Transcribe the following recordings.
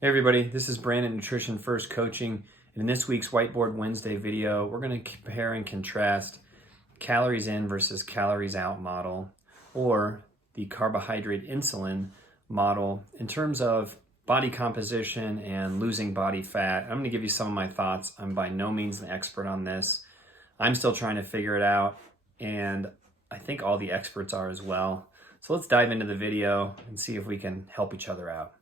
Hey everybody, this is Brandon, Nutrition First Coaching, and in this week's Whiteboard Wednesday video, we're going to compare and contrast calories in versus calories out model, or the carbohydrate insulin model in terms of body composition and losing body fat. I'm going to give you some of my thoughts. I'm by no means an expert on this. I'm still trying to figure it out, and I think all the experts are as well. So let's dive into the video and see if we can help each other out.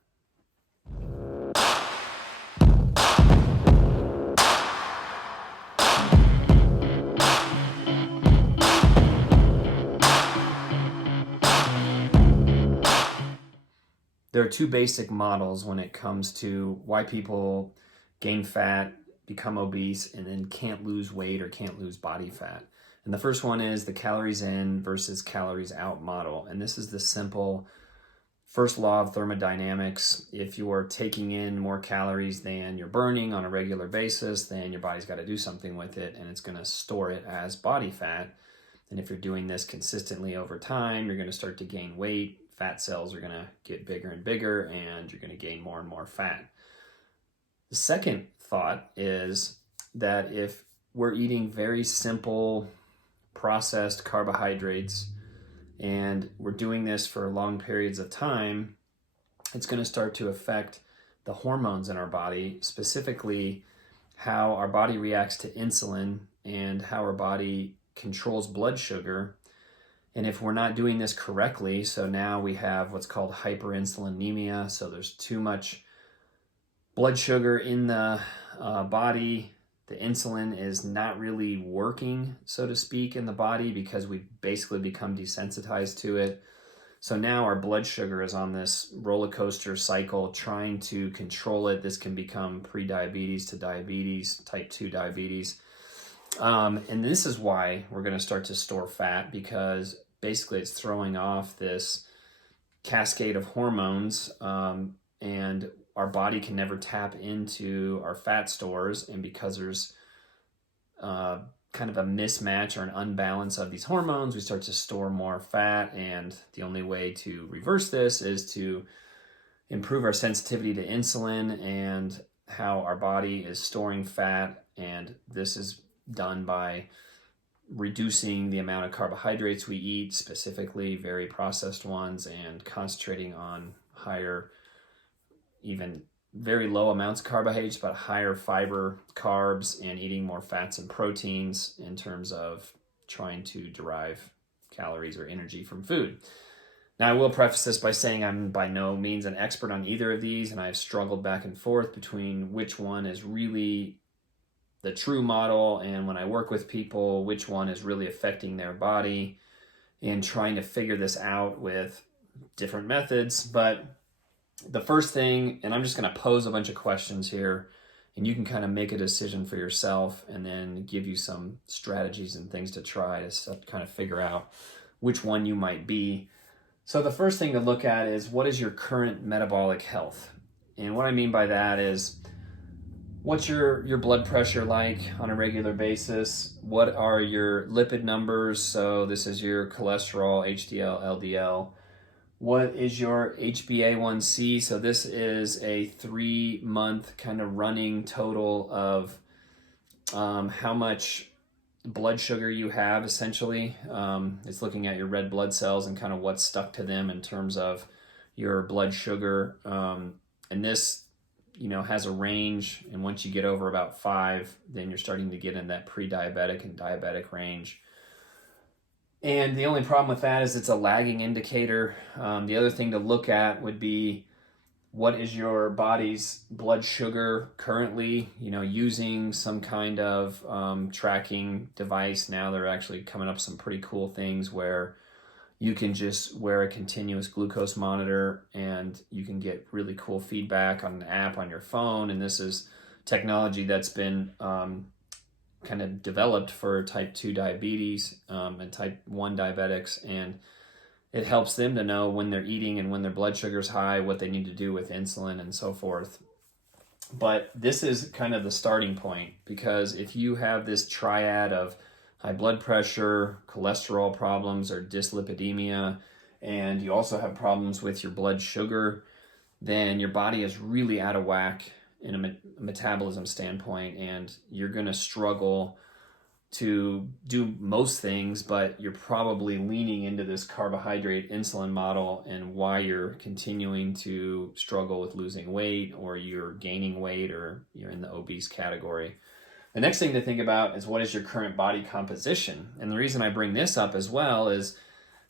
There are two basic models when it comes to why people gain fat, become obese, and then can't lose weight or can't lose body fat. And the first one is the calories in versus calories out model. And this is the simple first law of thermodynamics. If you are taking in more calories than you're burning on a regular basis, then your body's got to do something with it, and it's going to store it as body fat. And if you're doing this consistently over time, you're going to start to gain weight. Fat cells are going to get bigger and bigger, and you're going to gain more and more fat. The second thought is that if we're eating very simple processed carbohydrates and we're doing this for long periods of time, it's going to start to affect the hormones in our body, specifically how our body reacts to insulin and how our body controls blood sugar. And if we're not doing this correctly, so now we have what's called hyperinsulinemia. So there's too much blood sugar in the body. The insulin is not really working, so to speak, in the body because we basically become desensitized to it. So now our blood sugar is on this roller coaster cycle trying to control it. This can become pre-diabetes to diabetes, type 2 diabetes. And this is why we're going to start to store fat, because basically it's throwing off this cascade of hormones, and our body can never tap into our fat stores. And because there's kind of a mismatch or an unbalance of these hormones, we start to store more fat. And the only way to reverse this is to improve our sensitivity to insulin and how our body is storing fat. And this is done by reducing the amount of carbohydrates we eat, specifically very processed ones, and concentrating on higher, even very low amounts of carbohydrates, but higher fiber carbs, and eating more fats and proteins in terms of trying to derive calories or energy from food. Now, I will preface this by saying I'm by no means an expert on either of these, and I've struggled back and forth between which one is really the true model, and when I work with people, which one is really affecting their body, and trying to figure this out with different methods. But the first thing, and I'm just going to pose a bunch of questions here, and you can kind of make a decision for yourself and then give you some strategies and things to try to kind of figure out which one you might be. So the first thing to look at is, what is your current metabolic health? And what I mean by that is, what's your blood pressure like on a regular basis? What are your lipid numbers? So this is your cholesterol, HDL, LDL. What is your HbA1c? So this is a 3-month kind of running total of how much blood sugar you have, essentially. It's looking at your red blood cells and kind of what's stuck to them in terms of your blood sugar. And this has a range, and once you get over about 5, then you're starting to get in that pre-diabetic and diabetic range. And the only problem with that is it's a lagging indicator. The other thing to look at would be, what is your body's blood sugar currently? Using some kind of tracking device. Now they're actually coming up with some pretty cool things where you can just wear a continuous glucose monitor and you can get really cool feedback on an app on your phone. And this is technology that's been kind of developed for type 2 diabetes and type 1 diabetics. And it helps them to know when they're eating and when their blood sugar is high, what they need to do with insulin and so forth. But this is kind of the starting point, because if you have this triad of high blood pressure, cholesterol problems, or dyslipidemia, and you also have problems with your blood sugar, then your body is really out of whack in a metabolism standpoint, and you're going to struggle to do most things, but you're probably leaning into this carbohydrate insulin model, and why you're continuing to struggle with losing weight, or you're gaining weight, or you're in the obese category. The next thing to think about is, what is your current body composition? And the reason I bring this up as well is,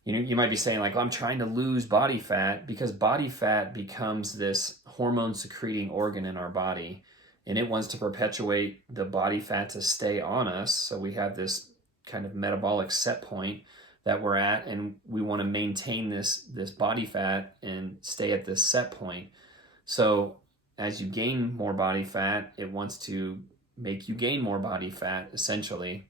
you might be saying like, well, I'm trying to lose body fat, because body fat becomes this hormone secreting organ in our body, and it wants to perpetuate the body fat to stay on us. So we have this kind of metabolic set point that we're at, and we want to maintain this body fat and stay at this set point. So as you gain more body fat, it wants to make you gain more body fat, essentially.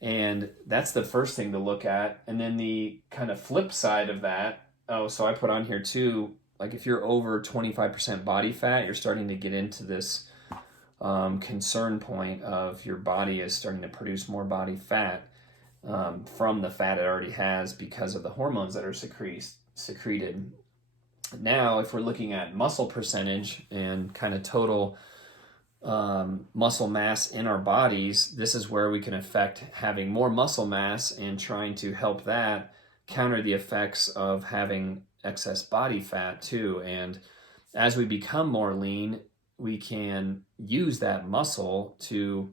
And that's the first thing to look at. And then the kind of flip side of that, so I put on here too, like if you're over 25% body fat, you're starting to get into this concern point of your body is starting to produce more body fat from the fat it already has, because of the hormones that are secreted. Now, if we're looking at muscle percentage and kind of total muscle mass in our bodies, this is where we can affect having more muscle mass and trying to help that counter the effects of having excess body fat too. And as we become more lean, we can use that muscle to,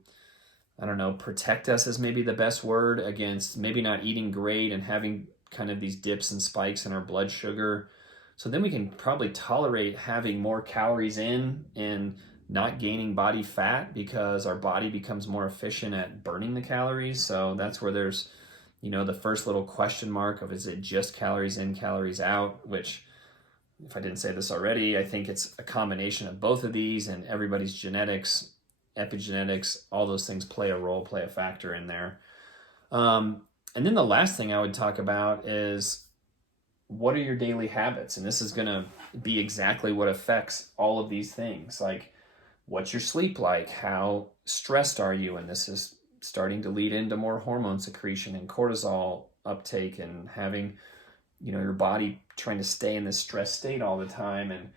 protect us is maybe the best word, against maybe not eating great and having kind of these dips and spikes in our blood sugar. So then we can probably tolerate having more calories in and not gaining body fat, because our body becomes more efficient at burning the calories. So that's where there's, the first little question mark of, is it just calories in, calories out? Which, if I didn't say this already, I think it's a combination of both of these, and everybody's genetics, epigenetics, all those things play a factor in there. And then the last thing I would talk about is, what are your daily habits? And this is going to be exactly what affects all of these things. Like, what's your sleep like? How stressed are you? And this is starting to lead into more hormone secretion and cortisol uptake, and having, your body trying to stay in this stress state all the time. And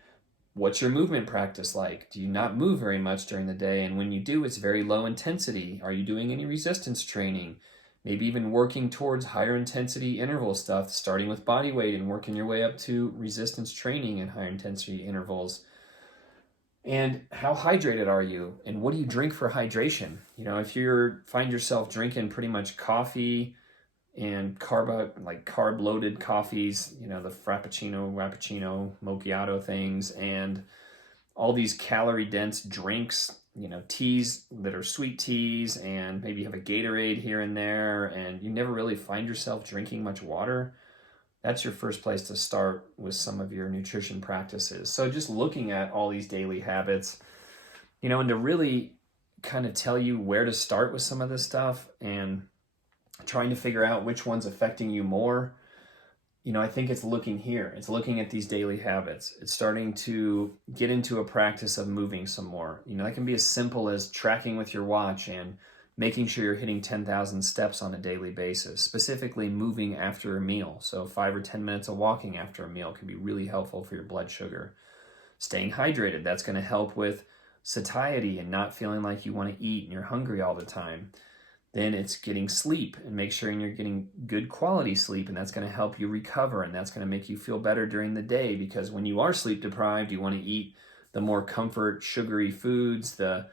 what's your movement practice like? Do you not move very much during the day? And when you do, it's very low intensity. Are you doing any resistance training? Maybe even working towards higher intensity interval stuff, starting with body weight and working your way up to resistance training and higher intensity intervals. And how hydrated are you? And what do you drink for hydration? If you find yourself drinking pretty much coffee and carb-loaded coffees, the frappuccino, macchiato things, and all these calorie-dense drinks, teas that are sweet teas, and maybe you have a Gatorade here and there, and you never really find yourself drinking much water, that's your first place to start with some of your nutrition practices. So just looking at all these daily habits, and to really kind of tell you where to start with some of this stuff, and trying to figure out which one's affecting you more. I think it's looking here. It's looking at these daily habits. It's starting to get into a practice of moving some more. That can be as simple as tracking with your watch and making sure you're hitting 10,000 steps on a daily basis, specifically moving after a meal. So 5 or 10 minutes of walking after a meal can be really helpful for your blood sugar. Staying hydrated, that's going to help with satiety and not feeling like you want to eat and you're hungry all the time. Then it's getting sleep, and make sure you're getting good quality sleep, and that's going to help you recover, and that's going to make you feel better during the day, because when you are sleep deprived, you want to eat the more comfort sugary foods, the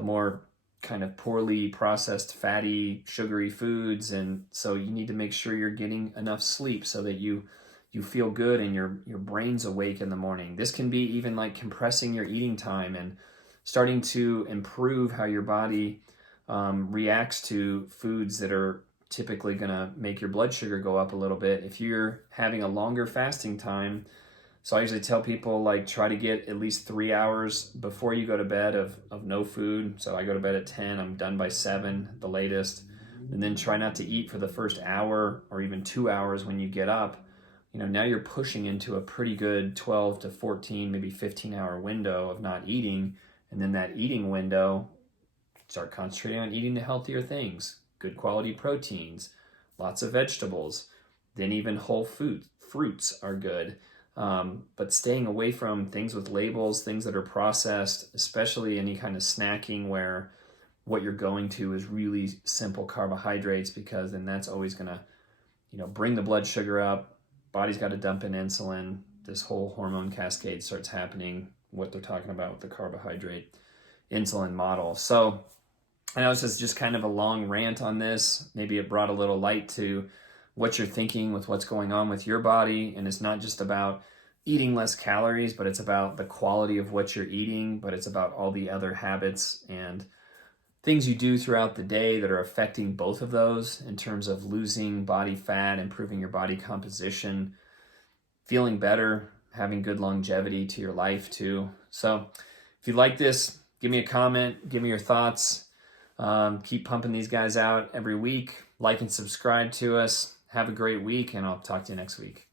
more kind of poorly processed fatty sugary foods. And so you need to make sure you're getting enough sleep so that you feel good and your brain's awake in the morning. This can be even like compressing your eating time and starting to improve how your body reacts to foods that are typically going to make your blood sugar go up a little bit. If you're having a longer fasting time, so I usually tell people, like, try to get at least 3 hours before you go to bed of no food. So I go to bed at 10, I'm done by 7, the latest. And then try not to eat for the first hour or even 2 hours when you get up. Now you're pushing into a pretty good 12 to 14, maybe 15-hour window of not eating. And then that eating window, start concentrating on eating the healthier things, good quality proteins, lots of vegetables, then even whole fruits are good. But staying away from things with labels, things that are processed, especially any kind of snacking where what you're going to is really simple carbohydrates, because then that's always going to, bring the blood sugar up. Body's got to dump in insulin. This whole hormone cascade starts happening, what they're talking about with the carbohydrate insulin model. So I know this is just kind of a long rant on this. Maybe it brought a little light to what you're thinking with what's going on with your body. And it's not just about eating less calories, but it's about the quality of what you're eating, but it's about all the other habits and things you do throughout the day that are affecting both of those in terms of losing body fat, improving your body composition, feeling better, having good longevity to your life too. So if you like this, give me a comment, give me your thoughts. Keep pumping these guys out every week. Like and subscribe to us. Have a great week, and I'll talk to you next week.